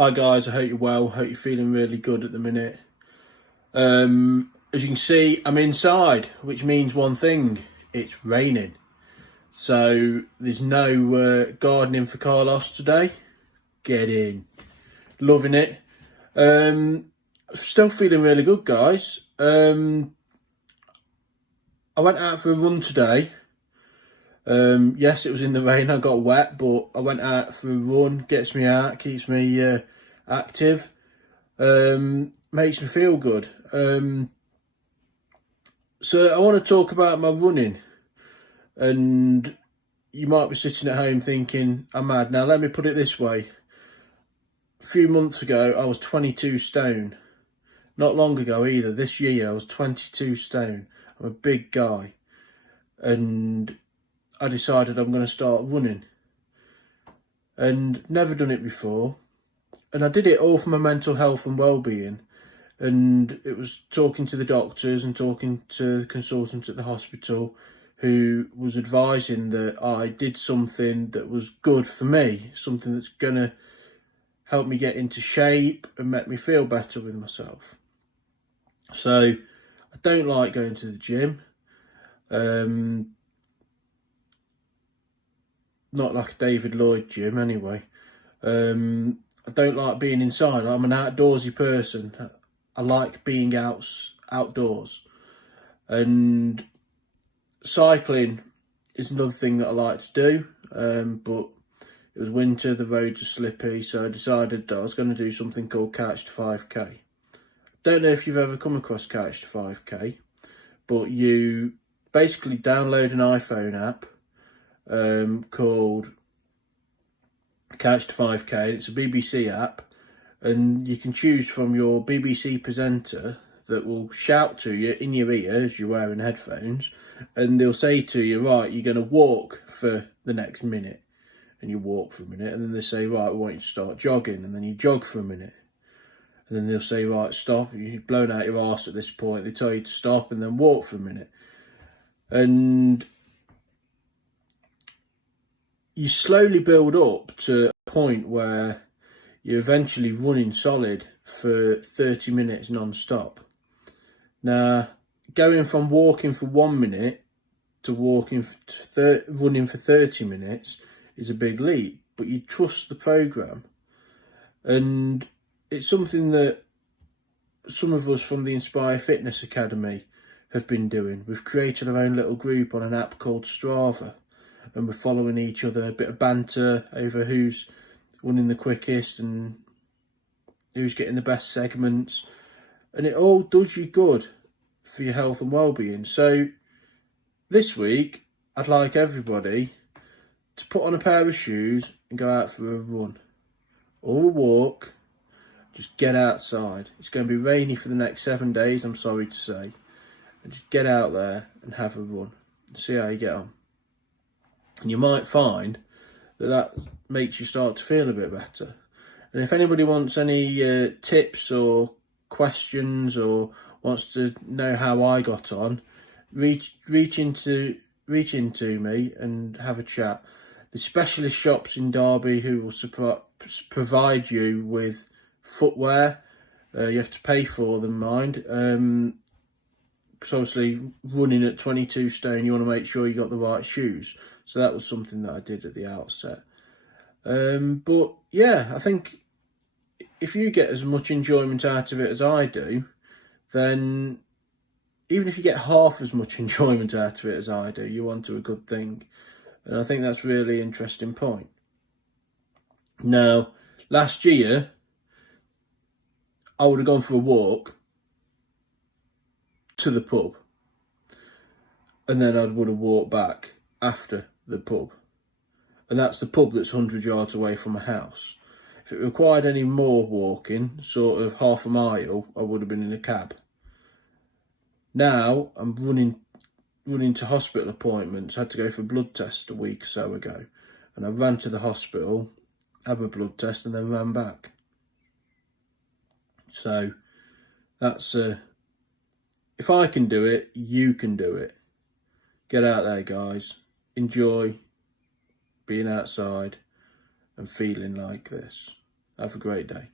Hi guys, I hope you're well, hope you're feeling really good at the minute. As you can see, I'm inside, which means one thing, it's raining. So there's no gardening for Carlos today. Get in. Loving it. Still feeling really good, guys. I went out for a run today. Yes, it was in the rain, I got wet, but I went out for a run, gets me out, keeps me active, makes me feel good. So I want to talk about my running, and you might be sitting at home thinking, I'm mad. Now let me put it this way. A few months ago, I was 22 stone. Not long ago either, this year I was 22 stone. I'm a big guy, and I decided I'm going to start running, and never done it before, and I did it all for my mental health and well-being. And it was talking to the doctors and talking to the consultant at the hospital, who was advising that I did something that was good for me, something that's going to help me get into shape and make me feel better with myself. So I don't like going to the gym. Not like a David Lloyd gym anyway. I don't like being inside. I'm an outdoorsy person. I like being outdoors. And cycling is another thing that I like to do. But it was winter, the roads are slippy, so I decided that I was going to do something called Couch to 5k. Don't know if you've ever come across Couch to 5k, but you basically download an iPhone app called Couch to 5k. It's a BBC app, and you can choose from your BBC presenter that will shout to you in your ear as you're wearing headphones, and they'll say to you, right, you're going to walk for the next minute, and you walk for a minute, and then they say, right, we want you to start jogging, and then you jog for a minute, and then they'll say, right, stop, you've blown out your arse at this point, they tell you to stop, and then walk for a minute. And you slowly build up to a point where you're eventually running solid for 30 minutes non-stop. Now, going from walking for 1 minute to running for 30 minutes is a big leap, but you trust the program. And it's something that some of us from the Inspire Fitness Academy have been doing. We've created our own little group on an app called Strava, and we're following each other, a bit of banter over who's running the quickest and who's getting the best segments, and it all does you good for your health and well-being. So this week I'd like everybody to put on a pair of shoes and go out for a run or a walk. Just get outside. It's going to be rainy for the next 7 days, I'm sorry to say, and just get out there and have a run and see how you get on. And you might find that makes you start to feel a bit better. And if anybody wants any tips or questions or wants to know how I got on, reach into me and have a chat. The specialist shops in Derby who will provide you with footwear. You have to pay for them, mind. Because obviously running at 22 stone, you want to make sure you got the right shoes. So that was something that I did at the outset. But yeah, I think if you get as much enjoyment out of it as I do, then even if you get half as much enjoyment out of it as I do, you're onto a good thing. And I think that's a really interesting point. Now, last year, I would have gone for a walk to the pub, and then I would have walked back after the pub. And that's the pub that's 100 yards away from my house. If it required any more walking, sort of half a mile, I would have been in a cab. Now I'm running to hospital appointments. I had to go for a blood test a week or so ago, and I ran to the hospital, had my blood test, and then ran back. So that's if I can do it, you can do it. Get out there, guys. Enjoy being outside and feeling like this. Have a great day.